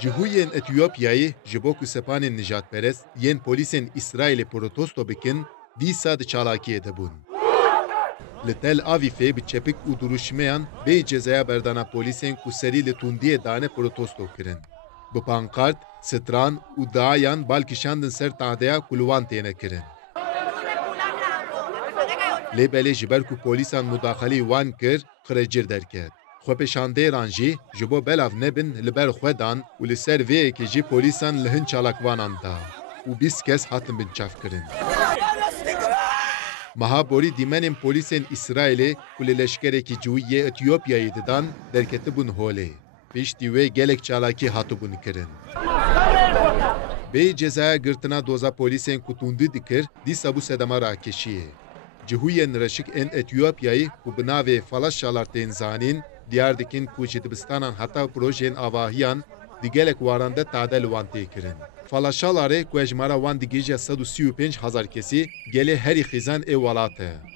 Cihuyên Etiyopyayê ji bo ku sepanên nijadperest yên polîsên İsraîlê protesto bikin, dîsa di çalakiyê de bûn. Li Tel Avîvê bi çepik û duruşmeyan bê cezaya berdana polîsên ku serî li tundiyê dane protesto kirin. Bi pankart, stran û dayan balkişandin ser tahdeya ku li wan têne kirin. Lê belê ji ber ku polîsan mudaxelî wan kir, xirecir derket. Xwepêşandêran jî ji bo belav nebin li ber xwe dan û li ser vê yekê jî polîsan li hin çalakvanan da û 20 kes hatin binçavkirin. Meha borî dîmenên polîsên İsraîlê ku li leşkerekî cihûyê Etiyopyayê didan derketibûn holê. Piştî wê gelek çalakî hatibûn kirin. Bê cezaya girtina doza polîsên ku tundî dikir, dîsa bû sedema rakeşiyê. Cihûyên reşik ên Etiyopyayê ku bi navê Falaş Şalar tên zanîn, diyar dikin ku ji dibistanan heta projeyên avahiyan di gelek waran de tade li wan tê kirin. Falaş Şalarê ku ejmara wan digihîje 135,000 kesî, gelê herî xîzan ê welat e.